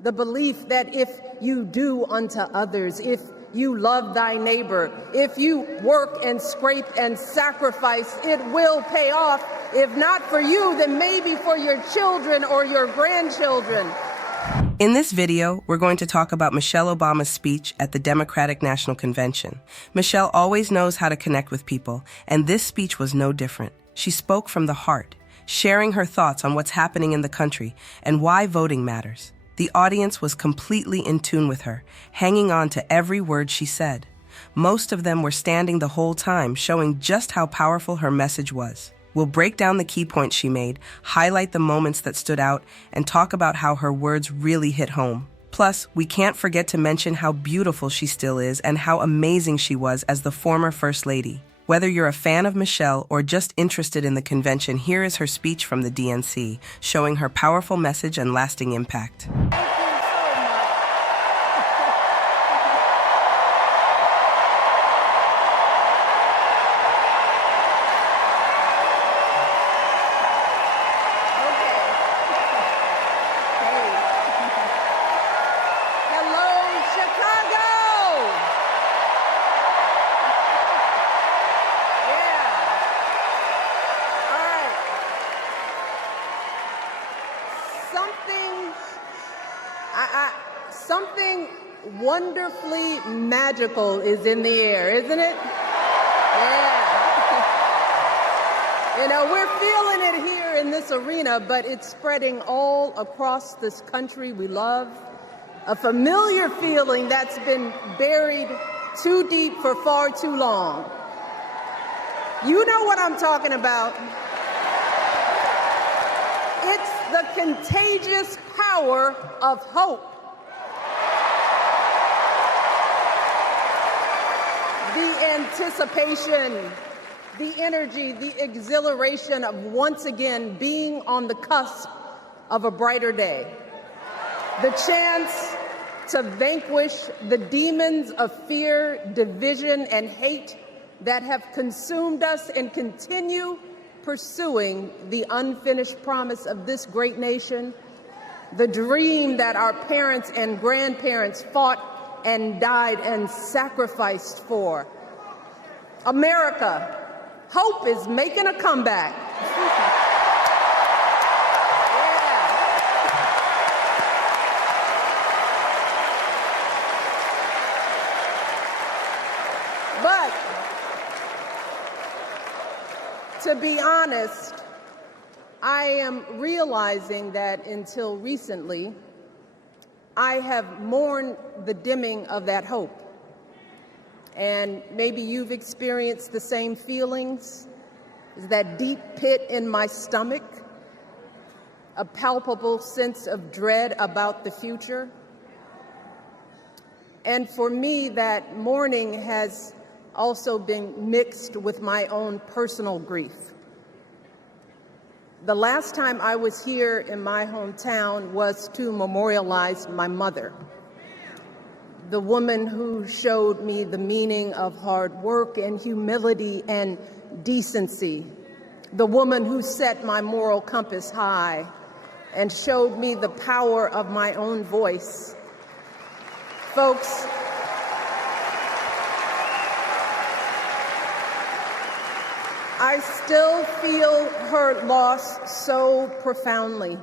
The belief that if you do unto others, if you love thy neighbor, if you work and scrape and sacrifice, it will pay off. If not for you, then maybe for your children or your grandchildren. In this video, we're going to talk about Michelle Obama's speech at the Democratic National Convention. Michelle always knows how to connect with people, and this speech was no different. She spoke from the heart, sharing her thoughts on what's happening in the country and why voting matters. The audience was completely in tune with her, hanging on to every word she said. Most of them were standing the whole time, showing just how powerful her message was. We'll break down the key points she made, highlight the moments that stood out, and talk about how her words really hit home. Plus, we can't forget to mention how beautiful she still is and how amazing she was as the former First Lady. Whether you're a fan of Michelle or just interested in the convention, here is her speech from the DNC, showing her powerful message and lasting impact. Something wonderfully magical is in the air, isn't it? Yeah. You know, we're feeling it here in this arena, but it's spreading all across this country we love. A familiar feeling that's been buried too deep for far too long. You know what I'm talking about. It's the contagious power of hope. The anticipation, the energy, the exhilaration of once again being on the cusp of a brighter day. The chance to vanquish the demons of fear, division, and hate that have consumed us and continue pursuing the unfinished promise of this great nation, the dream that our parents and grandparents fought and died and sacrificed for. America, hope is making a comeback. But to be honest, I am realizing that until recently, I have mourned the dimming of that hope. And maybe you've experienced the same feelings, that deep pit in my stomach, a palpable sense of dread about the future. And for me, that mourning has also been mixed with my own personal grief. The last time I was here in my hometown was to memorialize my mother, the woman who showed me the meaning of hard work and humility and decency, the woman who set my moral compass high and showed me the power of my own voice. Folks, I still feel her loss so profoundly.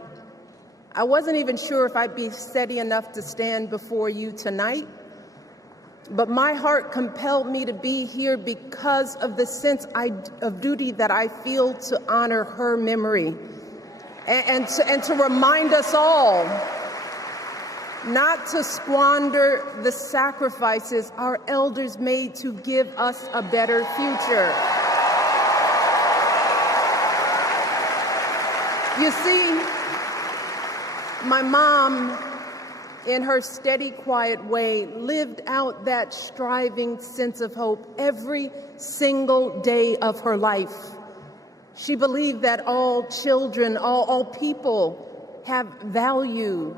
I wasn't even sure if I'd be steady enough to stand before you tonight, but my heart compelled me to be here because of the sense of duty that I feel to honor her memory and to remind us all not to squander the sacrifices our elders made to give us a better future. You see, my mom, in her steady, quiet way, lived out that striving sense of hope every single day of her life. She believed that all children, all people have value,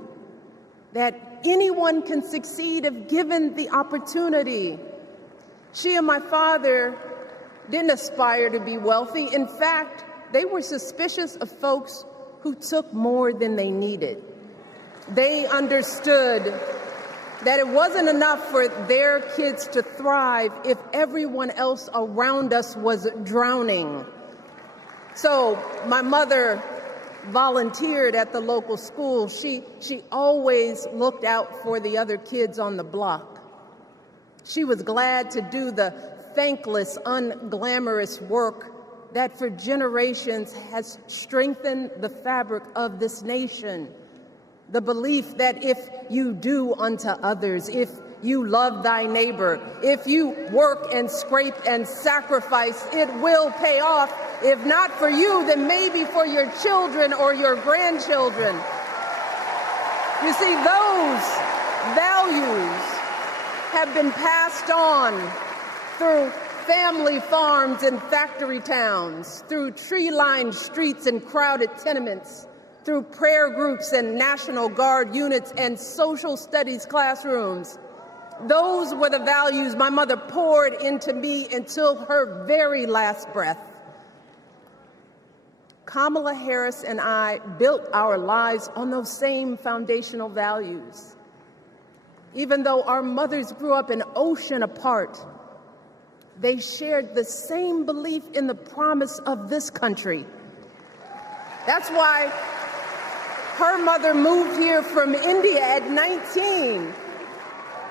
that anyone can succeed if given the opportunity. She and my father didn't aspire to be wealthy. In fact, they were suspicious of folks who took more than they needed. They understood that it wasn't enough for their kids to thrive if everyone else around us was drowning. So my mother volunteered at the local school. She always looked out for the other kids on the block. She was glad to do the thankless, unglamorous work that for generations has strengthened the fabric of this nation. The belief that if you do unto others, if you love thy neighbor, if you work and scrape and sacrifice, it will pay off. If not for you, then maybe for your children or your grandchildren. You see, those values have been passed on through family farms and factory towns, through tree-lined streets and crowded tenements, through prayer groups and National Guard units and social studies classrooms. Those were the values my mother poured into me until her very last breath. Kamala Harris and I built our lives on those same foundational values. Even though our mothers grew up an ocean apart, they shared the same belief in the promise of this country. That's why her mother moved here from India at 19.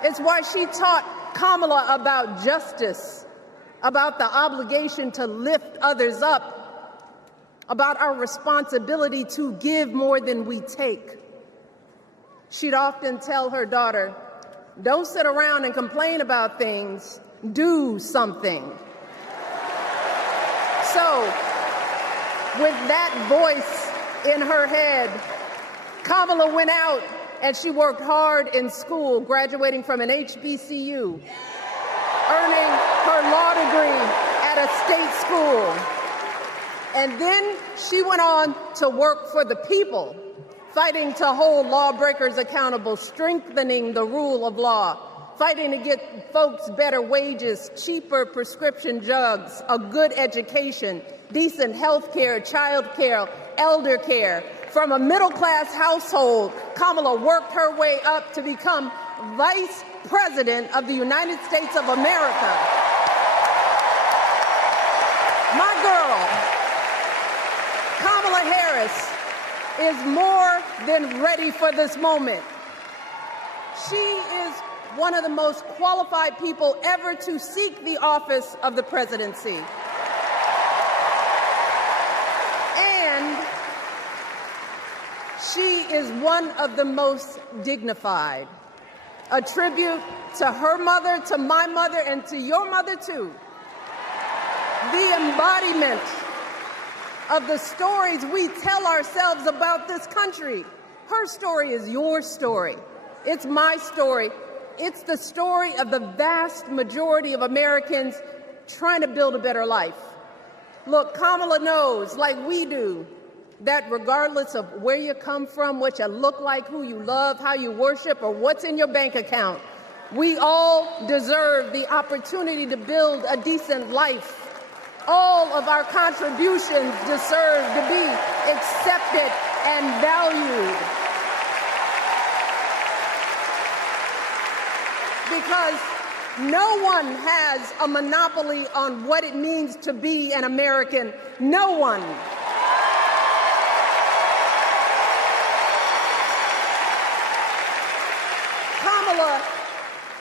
It's why she taught Kamala about justice, about the obligation to lift others up, about our responsibility to give more than we take. She'd often tell her daughter, "Don't sit around and complain about things, do something." So, with that voice in her head, Kamala went out and she worked hard in school, graduating from an HBCU, earning her law degree at a state school. And then she went on to work for the people, fighting to hold lawbreakers accountable, strengthening the rule of law, fighting to get folks better wages, cheaper prescription drugs, a good education, decent health care, child care, elder care. From a middle-class household, Kamala worked her way up to become Vice President of the United States of America. My girl, Kamala Harris, is more than ready for this moment. She is one of the most qualified people ever to seek the office of the presidency. And she is one of the most dignified. A tribute to her mother, to my mother, and to your mother too. The embodiment of the stories we tell ourselves about this country. Her story is your story. It's my story. It's the story of the vast majority of Americans trying to build a better life. Look, Kamala knows, like we do, that regardless of where you come from, what you look like, who you love, how you worship, or what's in your bank account, we all deserve the opportunity to build a decent life. All of our contributions deserve to be accepted and valued. Because no one has a monopoly on what it means to be an American. No one. Kamala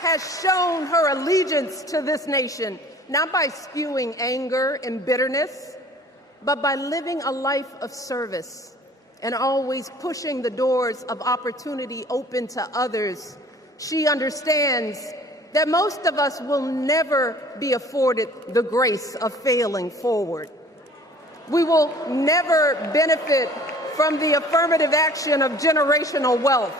has shown her allegiance to this nation, not by spewing anger and bitterness, but by living a life of service and always pushing the doors of opportunity open to others. She understands that most of us will never be afforded the grace of failing forward. We will never benefit from the affirmative action of generational wealth.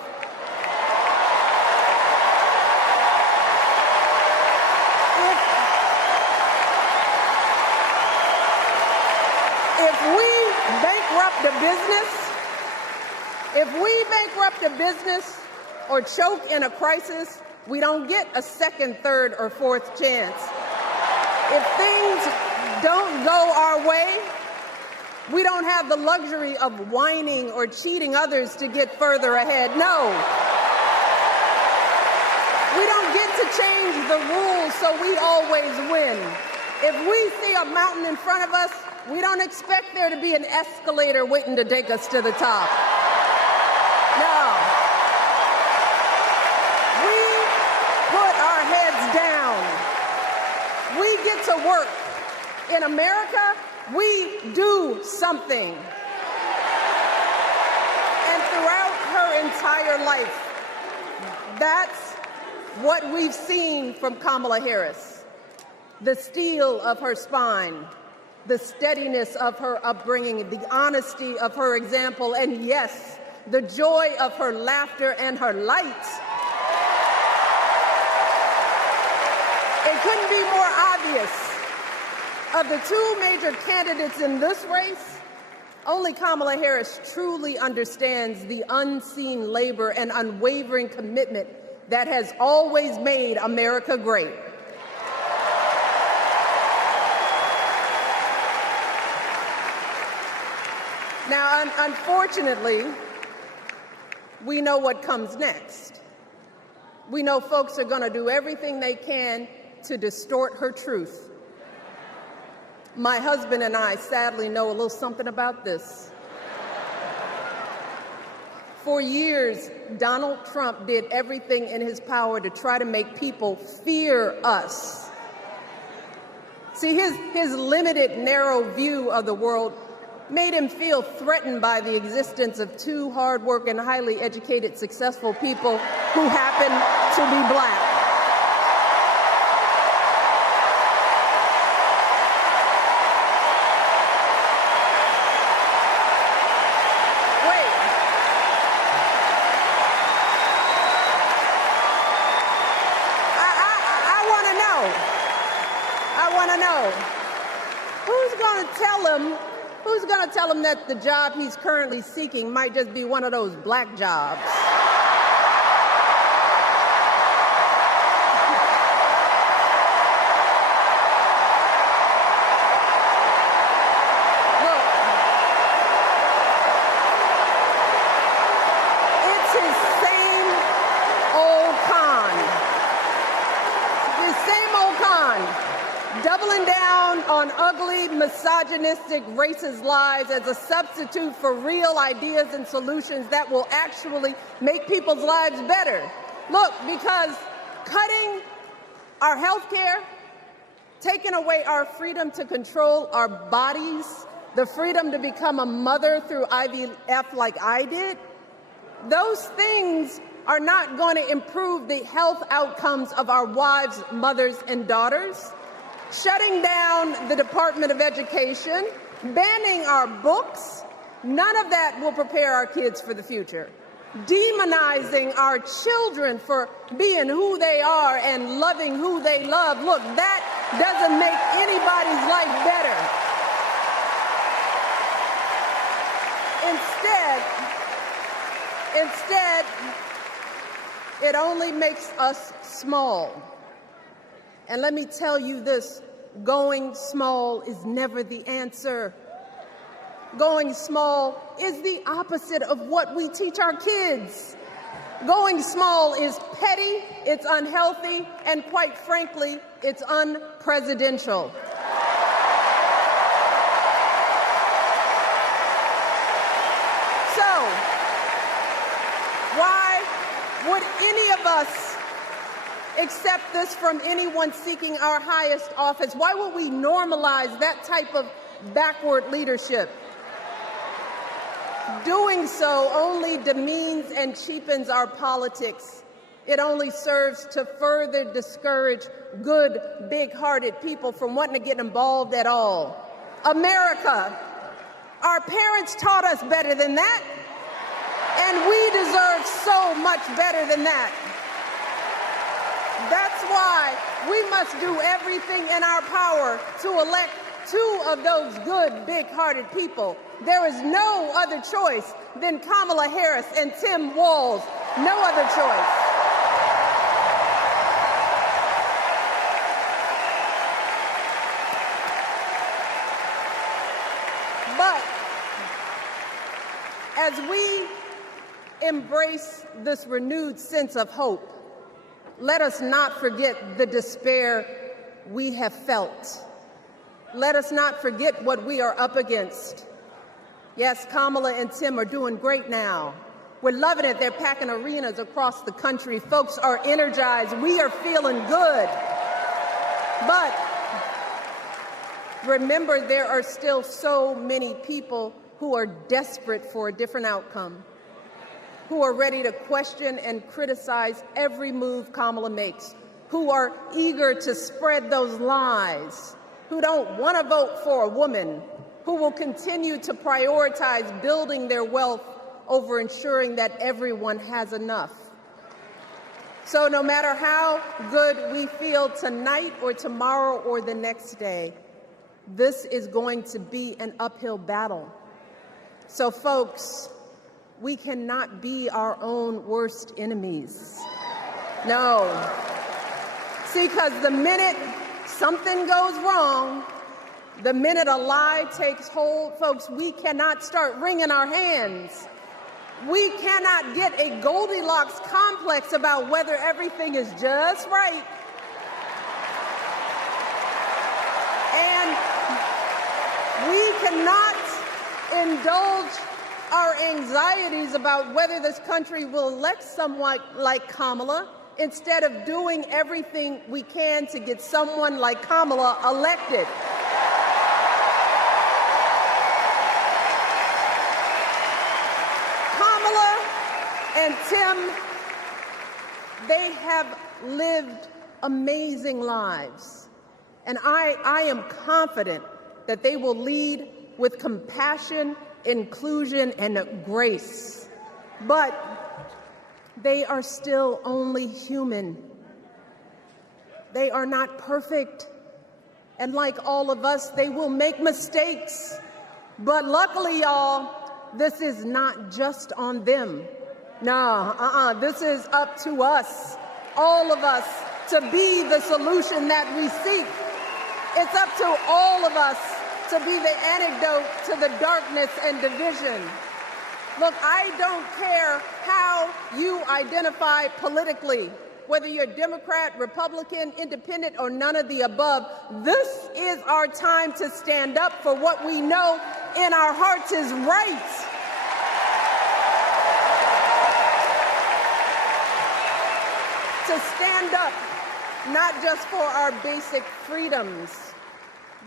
If we bankrupt a business or choke in a crisis, we don't get a second, third, or fourth chance. If things don't go our way, We don't have the luxury of whining or cheating others to get further ahead. No. We don't get to change the rules so we always win. If we see a mountain in front of us, we don't expect there to be an escalator waiting to take us to the top. No. We put our heads down. We get to work. In America, we do something. And throughout her entire life, that's what we've seen from Kamala Harris. The steel of her spine, the steadiness of her upbringing, the honesty of her example, and yes, the joy of her laughter and her light. It couldn't be more obvious. Of the two major candidates in this race, only Kamala Harris truly understands the unseen labor and unwavering commitment that has always made America great. Now, unfortunately, we know what comes next. We know folks are going to do everything they can to distort her truth. My husband and I sadly know a little something about this. For years, Donald Trump did everything in his power to try to make people fear us. See, his limited, narrow view of the world made him feel threatened by the existence of two hard-working, highly educated, successful people who happen to be black. Who's going to tell him that the job he's currently seeking might just be one of those black jobs? Look, it's his same old con. His same old con. Doubling down on ugly, misogynistic, racist lies as a substitute for real ideas and solutions that will actually make people's lives better. Look, because cutting our health care, taking away our freedom to control our bodies, the freedom to become a mother through IVF like I did, those things are not going to improve the health outcomes of our wives, mothers, and daughters. Shutting down the Department of Education, banning our books, none of that will prepare our kids for the future. Demonizing our children for being who they are and loving who they love, look, that doesn't make anybody's life better. Instead, it only makes us small. And let me tell you this, going small is never the answer. Going small is the opposite of what we teach our kids. Going small is petty, it's unhealthy, and quite frankly, it's unpresidential. So, why would any of us accept this from anyone seeking our highest office? Why would we normalize that type of backward leadership? Doing so only demeans and cheapens our politics. It only serves to further discourage good, big-hearted people from wanting to get involved at all. America, our parents taught us better than that, and we deserve so much better than that. That's why we must do everything in our power to elect two of those good, big-hearted people. There is no other choice than Kamala Harris and Tim Walz. No other choice. But As we embrace this renewed sense of hope, let us not forget the despair we have felt. Let us not forget what we are up against. Yes, Kamala and Tim are doing great now. We're loving it. They're packing arenas across the country. Folks are energized. We are feeling good. But remember, there are still so many people who are desperate for a different outcome, who are ready to question and criticize every move Kamala makes, who are eager to spread those lies, who don't want to vote for a woman, who will continue to prioritize building their wealth over ensuring that everyone has enough. So no matter how good we feel tonight or tomorrow or the next day, this is going to be an uphill battle. So folks, we cannot be our own worst enemies. No. See, because the minute something goes wrong, the minute a lie takes hold, folks, we cannot start wringing our hands. We cannot get a Goldilocks complex about whether everything is just right. And we cannot indulge our anxieties about whether this country will elect someone like Kamala instead of doing everything we can to get someone like Kamala elected. Kamala and Tim, they have lived amazing lives. And I am confident that they will lead with compassion, inclusion, and grace. But they are still only human. They are not perfect. And like all of us, they will make mistakes. But luckily, y'all, this is not just on them. No, this is up to us, all of us, to be the solution that we seek. It's up to all of us to be the antidote to the darkness and division. Look, I don't care how you identify politically, whether you're Democrat, Republican, Independent, or none of the above. This is our time to stand up for what we know in our hearts is right. To stand up, not just for our basic freedoms,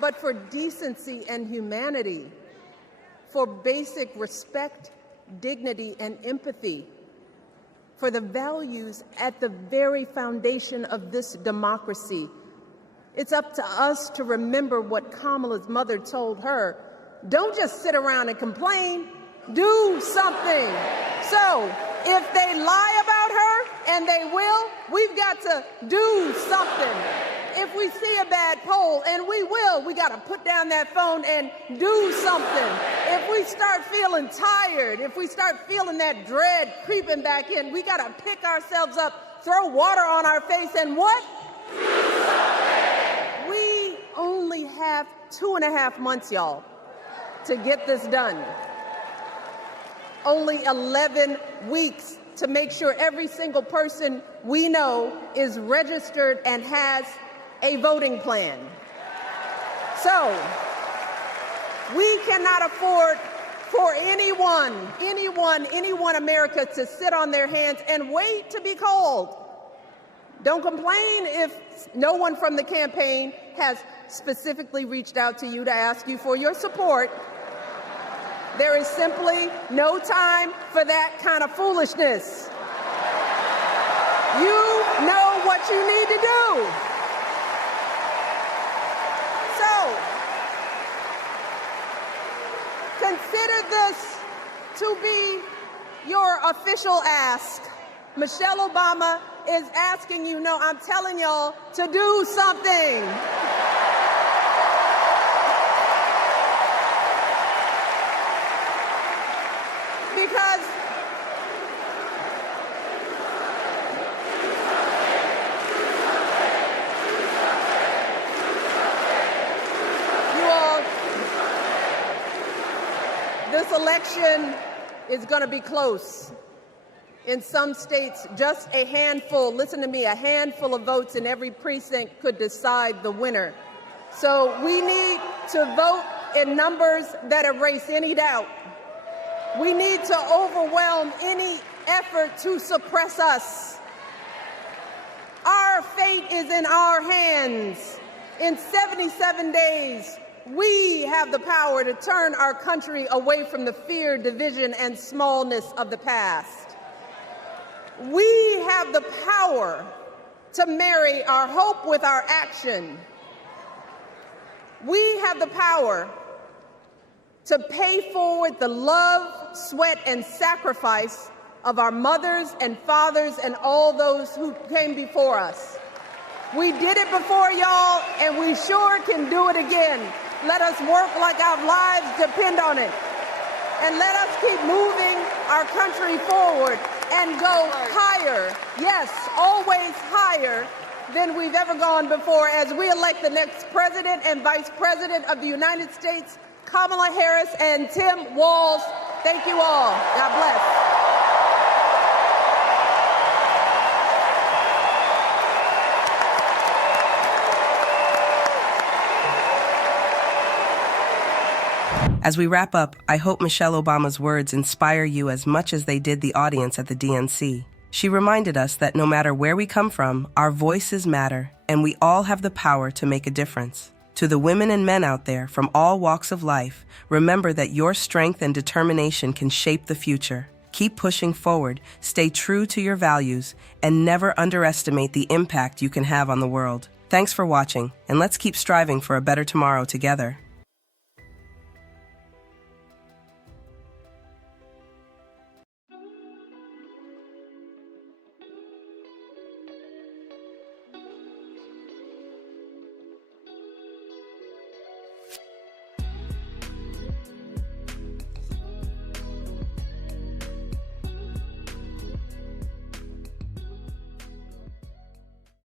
but for decency and humanity, for basic respect, dignity, and empathy, for the values at the very foundation of this democracy. It's up to us to remember what Kamala's mother told her. Don't just sit around and complain, do something. So if they lie about her, and they will, we've got to do something. If we see a bad poll, and we will, we got to put down that phone and do something. If we start feeling tired, if we start feeling that dread creeping back in, we got to pick ourselves up, throw water on our face, and what? We only have 2.5 months, y'all, to get this done. Only 11 weeks to make sure every single person we know is registered and has a voting plan. So we cannot afford for anyone America to sit on their hands and wait to be called. Don't complain if no one from the campaign has specifically reached out to you to ask you for your support. There is simply no time for that kind of foolishness. You know what you need to do. So, consider this to be your official ask. Michelle Obama is asking you, no, I'm telling y'all to do something. Because you all, this election is going to be close. In some states, just a handful, listen to me, a handful of votes in every precinct could decide the winner. So we need to vote in numbers that erase any doubt. We need to overwhelm any effort to suppress us. Our fate is in our hands. In 77 days, we have the power to turn our country away from the fear, division, and smallness of the past. We have the power to marry our hope with our action. We have the power to pay forward the love, sweat, and sacrifice of our mothers and fathers and all those who came before us. We did it before, y'all, and we sure can do it again. Let us work like our lives depend on it. And let us keep moving our country forward and go higher, yes, always higher than we've ever gone before as we elect the next President and Vice President of the United States, Kamala Harris and Tim Walz. Thank you all. God bless. As we wrap up, I hope Michelle Obama's words inspire you as much as they did the audience at the DNC. She reminded us that no matter where we come from, our voices matter, and we all have the power to make a difference. To the women and men out there from all walks of life, remember that your strength and determination can shape the future. Keep pushing forward, stay true to your values, and never underestimate the impact you can have on the world. Thanks for watching, and let's keep striving for a better tomorrow together.